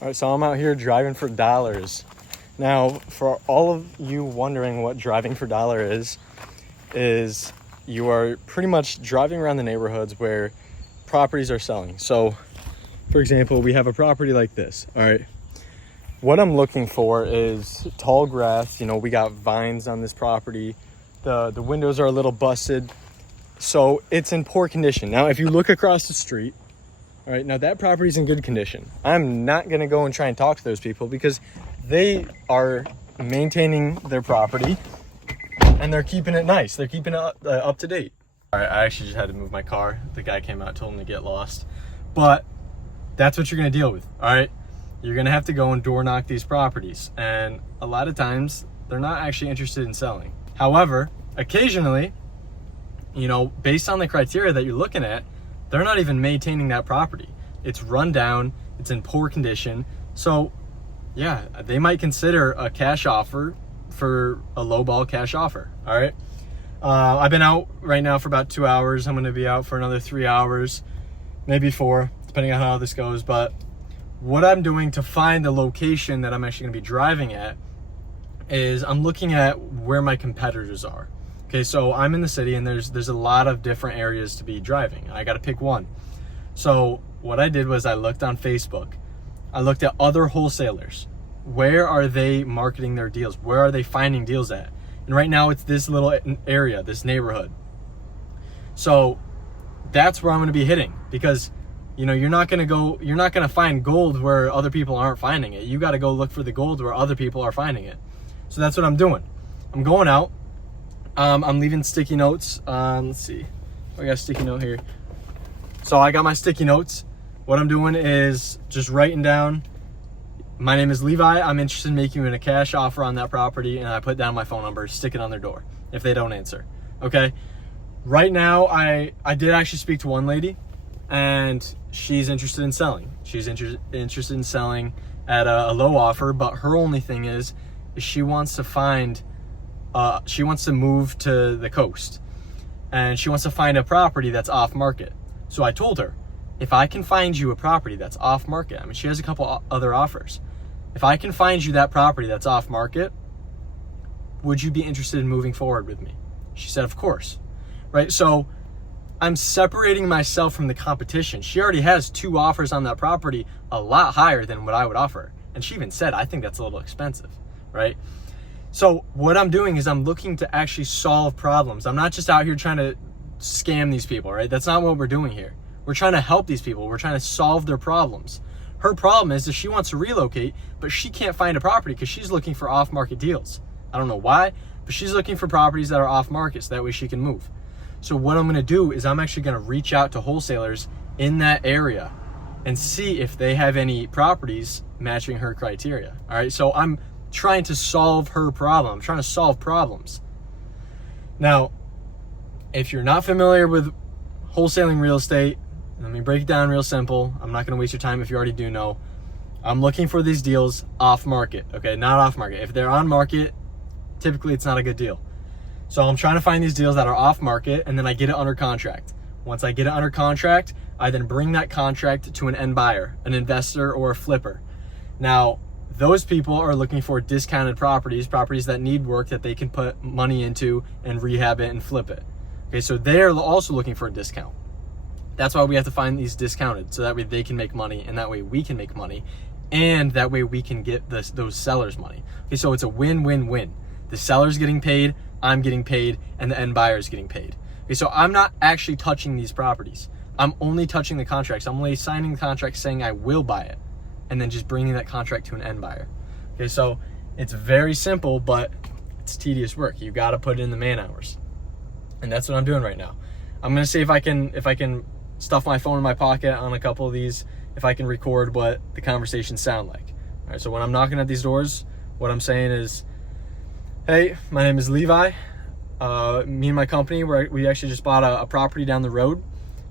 All right, so I'm out here driving for dollars. Now, for all of you wondering what driving for dollar is you are pretty much driving around the neighborhoods where properties are selling. So, for example, we have a property like this, all right? What I'm looking for is tall grass. You know, we got vines on this property. The windows are a little busted, so it's in poor condition. Now, if you look across the street, all right, now that property's in good condition. I'm not gonna go and try and talk to those people because they are maintaining their property and they're keeping it nice. They're keeping it up to date. All right, I actually just had to move my car. The guy came out, told him to get lost. But that's what you're gonna deal with, all right? You're gonna have to go and door knock these properties. And a lot of times, they're not actually interested in selling. However, occasionally, you know, based on the criteria that you're looking at, they're not even maintaining that property. It's run down, it's in poor condition. So yeah, they might consider a cash offer for a lowball cash offer, all right? I've been out right now for about 2 hours. I'm gonna be out for another 3 hours, maybe 4, depending on how this goes. But what I'm doing to find the location that I'm actually gonna be driving at is I'm looking at where my competitors are. Okay, so I'm in the city and there's a lot of different areas to be driving. I gotta pick one. So what I did was I looked on Facebook. I looked at other wholesalers. Where are they marketing their deals? Where are they finding deals at? And right now it's this little area, this neighborhood. So that's where I'm gonna be hitting, because you know, you're not gonna find gold where other people aren't finding it. You gotta go look for the gold where other people are finding it. So that's what I'm doing. I'm going out. I'm leaving sticky notes. Let's see. I got a sticky note here. So I got my sticky notes. What I'm doing is just writing down, my name is Levi. I'm interested in making you a cash offer on that property. And I put down my phone number, stick it on their door if they don't answer. Okay. Right now, I did actually speak to one lady and she's interested in selling. She's interested in selling at a low offer, but her only thing is she wants to find she wants to move to the coast and she wants to find a property that's off market. So I told her, if I can find you a property that's off market, I mean, she has a couple other offers. If I can find you that property that's off market, would you be interested in moving forward with me? She said, of course, right? So I'm separating myself from the competition. She already has 2 offers on that property, a lot higher than what I would offer. And she even said, I think that's a little expensive, right? So what I'm doing is I'm looking to actually solve problems. I'm not just out here trying to scam these people, right? That's not what we're doing here. We're trying to help these people. We're trying to solve their problems. Her problem is that she wants to relocate, but she can't find a property because she's looking for off-market deals. I don't know why, but she's looking for properties that are off-market so that way she can move. So what I'm gonna do is I'm actually gonna reach out to wholesalers in that area and see if they have any properties matching her criteria. All right, so I'm trying to solve her problem. I'm trying to solve problems. Now, if you're not familiar with wholesaling real estate, let me break it down real simple. I'm not gonna waste your time if you already do know. I'm looking for these deals off market, okay? Not off market. If they're on market, typically it's not a good deal. So I'm trying to find these deals that are off market and then I get it under contract. Once I get it under contract, I then bring that contract to an end buyer, an investor or a flipper. Now, those people are looking for discounted properties that need work that they can put money into and rehab it and flip it. Okay, so they're also looking for a discount. That's why we have to find these discounted, so that way they can make money and that way we can make money and that way we can get those sellers money. Okay, so it's a win-win-win. The seller's getting paid, I'm getting paid, and the end buyer's getting paid. Okay, so I'm not actually touching these properties. I'm only touching the contracts. I'm only signing the contract saying I will buy it and then just bringing that contract to an end buyer. Okay, so it's very simple, but it's tedious work. You gotta put in the man hours. And that's what I'm doing right now. I'm gonna see if I can stuff my phone in my pocket on a couple of these, if I can record what the conversations sound like. All right, so when I'm knocking at these doors, what I'm saying is, hey, my name is Levi. Me and my company, we actually just bought a property down the road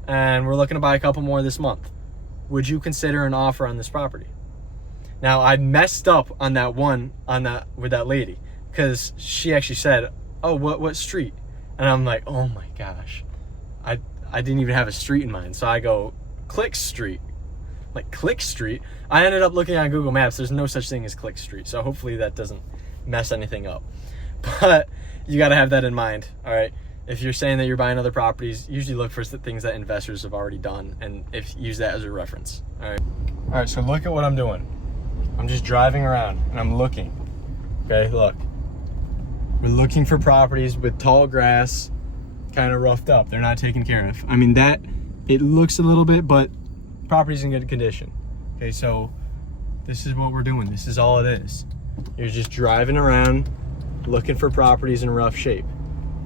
and we're looking to buy a couple more this month. Would you consider an offer on this property? Now, I messed up on that one, with that lady, because she actually said, oh, what street? And I'm like, oh my gosh, I didn't even have a street in mind. So I go, Click Street. like Click Street. I ended up looking on Google Maps. There's no such thing as Click Street. So hopefully that doesn't mess anything up. But you got to have that in mind, all right? If you're saying that you're buying other properties, usually look for things that investors have already done and use that as a reference, all right? All right, so look at what I'm doing. I'm just driving around and I'm looking, okay? Look, we're looking for properties with tall grass, kind of roughed up. They're not taken care of. I mean, it looks a little bit, but property's in good condition. Okay, so this is what we're doing. This is all it is. You're just driving around looking for properties in rough shape.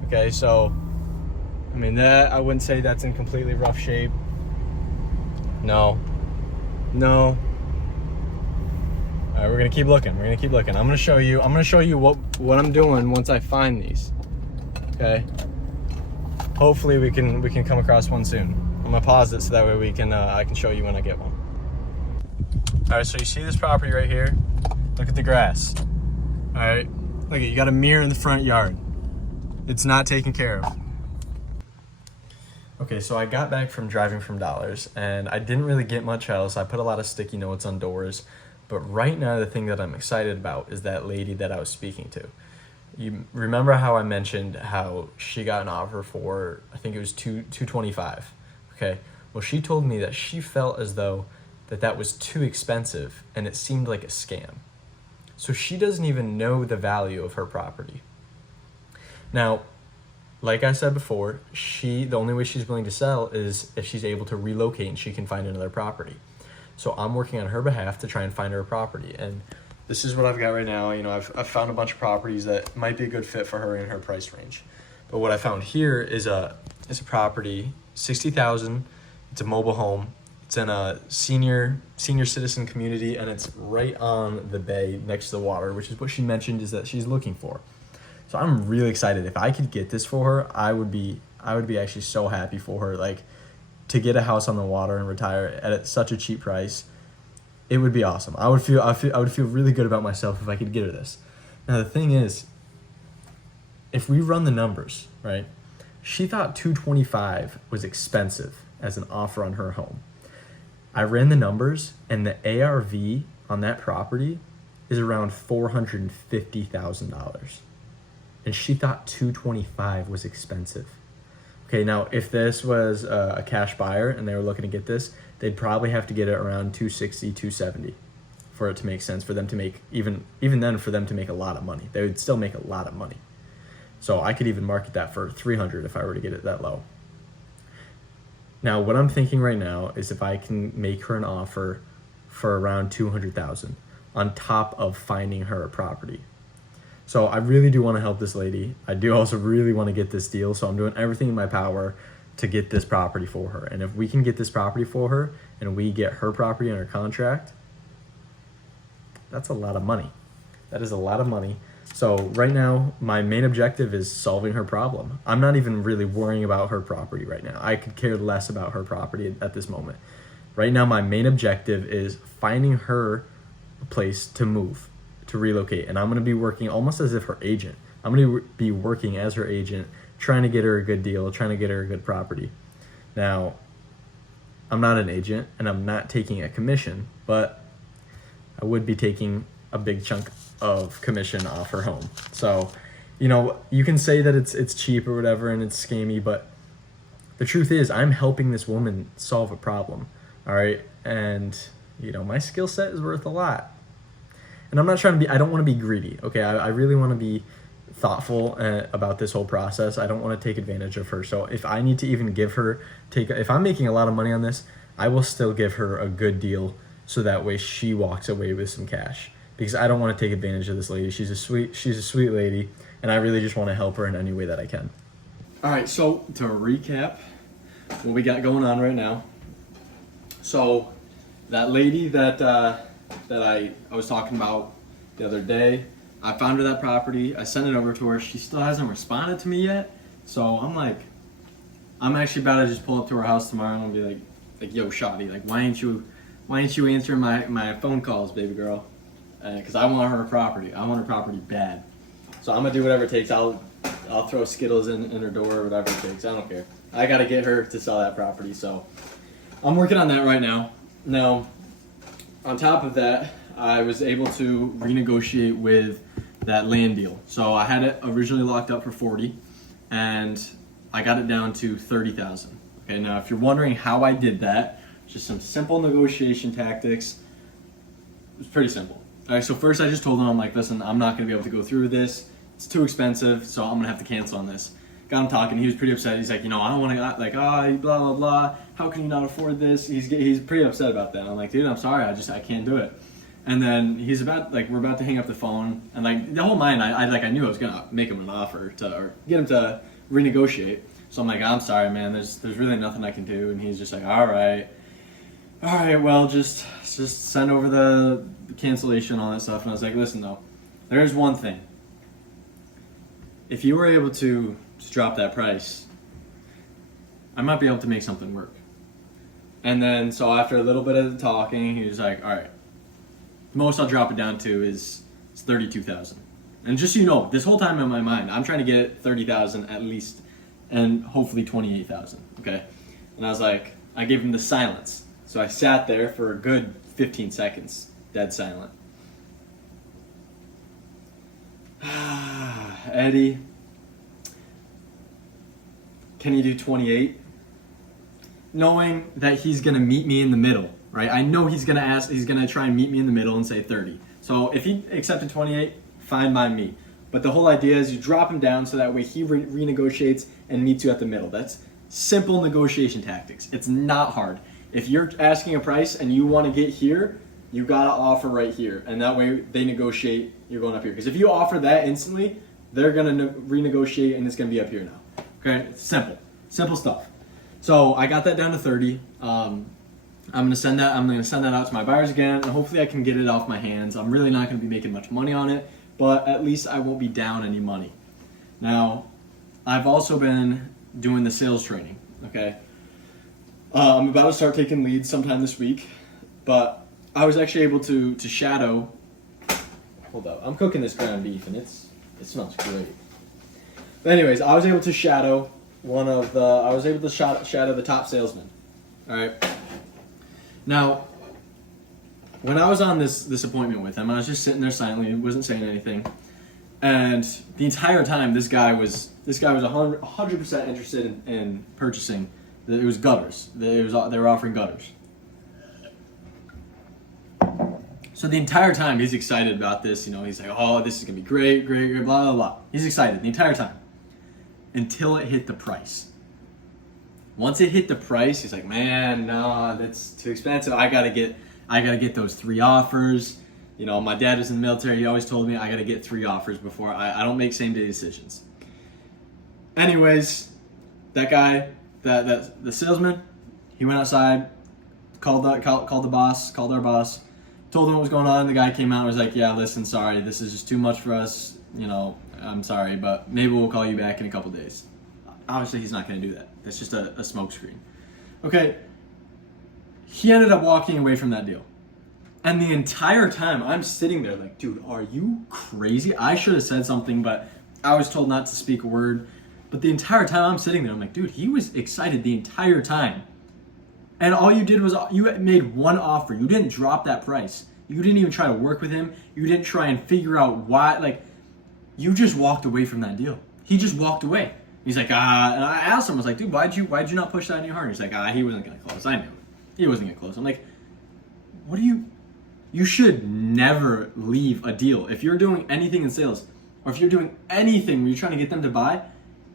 Okay, so I mean, I wouldn't say that's in completely rough shape. No. All right, we're gonna keep looking. I'm gonna show you what I'm doing once I find these. Okay. Hopefully we can come across one soon. I'm gonna pause it so that way I can show you when I get one. All right, so you see this property right here? Look at the grass. All right, look, you got a mirror in the front yard. It's not taken care of. Okay, so I got back from driving from Dollars and I didn't really get much else. I put a lot of sticky notes on doors, but right now the thing that I'm excited about is that lady that I was speaking to. You remember how I mentioned how she got an offer for, I think it was $225. Okay, well, she told me that she felt as though that was too expensive and it seemed like a scam. So she doesn't even know the value of her property. Now, like I said before, the only way she's willing to sell is if she's able to relocate and she can find another property. So I'm working on her behalf to try and find her a property. And this is what I've got right now. You know, I've found a bunch of properties that might be a good fit for her in her price range. But what I found here is a property, $60,000. It's a mobile home. It's in a senior citizen community, and it's right on the bay next to the water, which is what she mentioned is that she's looking for. So I'm really excited. If I could get this for her, I would be actually so happy for her. Like, to get a house on the water and retire at such a cheap price, it would be awesome. I would feel really good about myself if I could get her this. Now the thing is, if we run the numbers, right? She thought $225 was expensive as an offer on her home. I ran the numbers, and the ARV on that property is around $450,000. And she thought $225 was expensive. Okay, now if this was a cash buyer and they were looking to get this, they'd probably have to get it around $260, $270 for it to make sense, for them to make, even then, for them to make a lot of money. They would still make a lot of money. So I could even market that for $300 if I were to get it that low. Now, what I'm thinking right now is if I can make her an offer for around $200,000 on top of finding her a property. So I really do want to help this lady. I do also really want to get this deal. So I'm doing everything in my power to get this property for her. And if we can get this property for her and we get her property under contract, that's a lot of money. That is a lot of money. So right now, my main objective is solving her problem. I'm not even really worrying about her property right now. I could care less about her property at this moment. Right now, my main objective is finding her a place to move, to relocate. And I'm going to be working almost as if her agent. I'm going to be working as her agent, trying to get her a good deal, trying to get her a good property. Now, I'm not an agent and I'm not taking a commission, but I would be taking a big chunk of commission off her home. So, you know, you can say that it's cheap or whatever and it's scammy, but the truth is I'm helping this woman solve a problem. All right. And, you know, my skill set is worth a lot. And I'm not trying to be, I don't want to be greedy. Okay. I really want to be thoughtful about this whole process. I don't want to take advantage of her. So if I need to even give her, if I'm making a lot of money on this, I will still give her a good deal so that way she walks away with some cash. Because I don't want to take advantage of this lady. She's a sweet lady, and I really just want to help her in any way that I can. All right, so to recap what we got going on right now. So that lady that I was talking about the other day, I found her that property. I sent it over to her. She still hasn't responded to me yet. So I'm actually about to just pull up to her house tomorrow and be like, yo, shawty, like, why ain't you answering my phone calls, baby girl? Because I want her property. I want her property bad. So I'm gonna do whatever it takes. I'll throw Skittles in her door or whatever it takes. I don't care. I gotta get her to sell that property. So I'm working on that right now. Now, on top of that, I was able to renegotiate with that land deal. So I had it originally locked up for 40, and I got it down to 30,000. Okay, now if you're wondering how I did that, just some simple negotiation tactics. It was pretty simple. All right, so first I just told him, I'm like, listen, I'm not gonna be able to go through this. It's too expensive, so I'm gonna have to cancel on this. Got him talking. He was pretty upset. He's like, I don't want to, like, blah blah blah. How can you not afford this? He's pretty upset about that. I'm like, dude, I'm sorry. I can't do it. And then he's we're about to hang up the phone, and like the whole mind, I knew I was gonna make him an offer or get him to renegotiate. So I'm like, I'm sorry, man. There's really nothing I can do. And he's just like, all right, well, just send over the cancellation, all that stuff. And I was like, listen though, there's one thing. If you were able to drop that price, I might be able to make something work. And then, so after a little bit of the talking, he was like, all right, the most I'll drop it down to is 32,000. And just so you know, this whole time in my mind, I'm trying to get 30,000 at least, and hopefully 28,000, okay? And I was like, I gave him the silence. So I sat there for a good 15 seconds, dead silent. Eddie, can you do 28? Knowing that he's gonna meet me in the middle, right? I know he's gonna try and meet me in the middle and say 30. So if he accepted 28, fine by me. But the whole idea is you drop him down so that way he renegotiates and meets you at the middle. That's simple negotiation tactics. It's not hard. If you're asking a price and you want to get here, you gotta offer right here, and that way they negotiate. You're going up here, because if you offer that instantly, they're gonna renegotiate and it's gonna be up here now. Okay, it's simple stuff. So I got that down to 30. I'm gonna send that out to my buyers again, and hopefully I can get it off my hands. I'm really not gonna be making much money on it, but at least I won't be down any money. Now, I've also been doing the sales training. Okay, I'm about to start taking leads sometime this week, but I was actually able to shadow. Hold up, I'm cooking this ground beef and it smells great. But anyways, I was able to shadow shadow the top salesman. All right. Now, when I was on this appointment with him, I was just sitting there silently, wasn't saying anything, and the entire time this guy was 100% interested in purchasing. It was gutters. They were offering gutters. So the entire time he's excited about this, he's like, oh, this is gonna be great, blah blah blah. He's excited the entire time until it hit the price. Once it hit the price, he's like, man, no, that's too expensive. I gotta get those 3 offers. My dad was in the military. He always told me I gotta get 3 offers before I don't make same day decisions. Anyways, that guy, the salesman, he went outside, called our boss, told him what was going on. The guy came out and was like, yeah, listen, sorry, this is just too much for us. I'm sorry, but maybe we'll call you back in a couple days. Obviously, he's not going to do that. That's just a smoke screen. Okay, he ended up walking away from that deal. And the entire time, I'm sitting there like, dude, are you crazy? I should have said something, but I was told not to speak a word. But the entire time I'm sitting there, I'm like, dude, he was excited the entire time. And all you did was you made one offer. You didn't drop that price. You didn't even try to work with him. You didn't try and figure out why. You just walked away from that deal. He just walked away. He's like, and I asked him, I was like, dude, why'd you not push that any harder? He's like, he wasn't gonna close. I knew it. He wasn't gonna close. I'm like, you should never leave a deal. If you're doing anything in sales, or if you're doing anything where you're trying to get them to buy,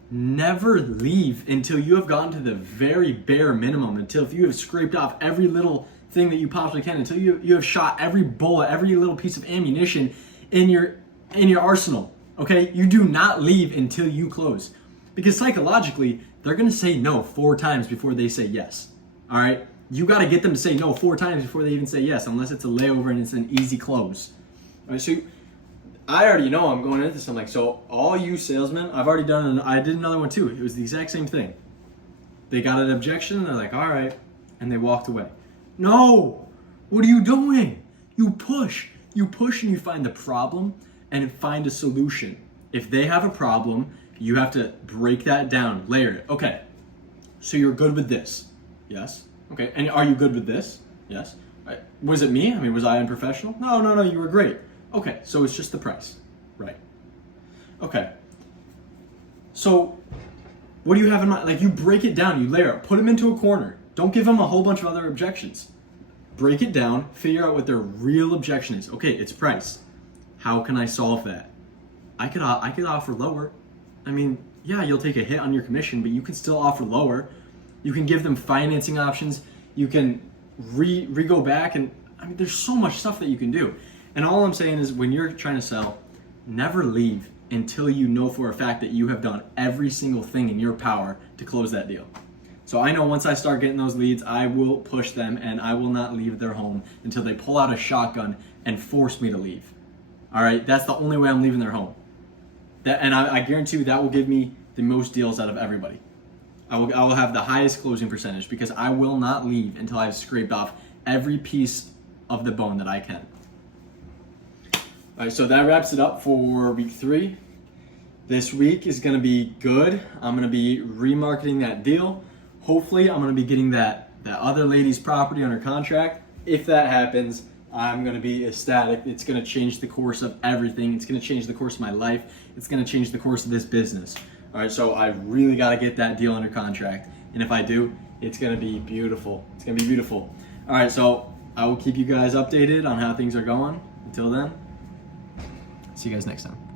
never leave until you have gotten to the very bare minimum, until if you have scraped off every little thing that you possibly can, until you have shot every bullet, every little piece of ammunition in your arsenal. Okay, you do not leave until you close, because psychologically they're gonna say no 4 times before they say yes. All right, you got to get them to say no 4 times before they even say yes, unless it's a layover and it's an easy close. All right, so I already know I'm going into this. I'm like, so all you salesmen, I've already done, I did another one too. It was the exact same thing. They got an objection, and they're like, all right, and they walked away. No, what are you doing? You push and you find the problem and find a solution. If they have a problem, you have to break that down, layer it. Okay, so you're good with this? Yes. Okay, and are you good with this? Yes. Was it me? I mean, was I unprofessional? No, you were great. Okay, so it's just the price. Right. Okay. So, what do you have in mind? Like, you break it down, you layer it, put them into a corner. Don't give them a whole bunch of other objections. Break it down, figure out what their real objection is. Okay, it's price. How can I solve that? I could offer lower. I mean, yeah, you'll take a hit on your commission, but you can still offer lower. You can give them financing options. You can go back, and I mean, there's so much stuff that you can do. And all I'm saying is, when you're trying to sell, never leave until you know for a fact that you have done every single thing in your power to close that deal. So I know once I start getting those leads, I will push them, and I will not leave their home until they pull out a shotgun and force me to leave. All right, that's the only way I'm leaving their home. And I guarantee you that will give me the most deals out of everybody. I will have the highest closing percentage because I will not leave until I've scraped off every piece of the bone that I can. All right, so that wraps it up for week 3. This week is going to be good. I'm going to be remarketing that deal. Hopefully, I'm going to be getting that other lady's property under contract. If that happens, I'm going to be ecstatic. It's going to change the course of everything. It's going to change the course of my life. It's going to change the course of this business. All right, so I really got to get that deal under contract. And if I do, it's going to be beautiful. It's going to be beautiful. All right, so I will keep you guys updated on how things are going. Until then, see you guys next time.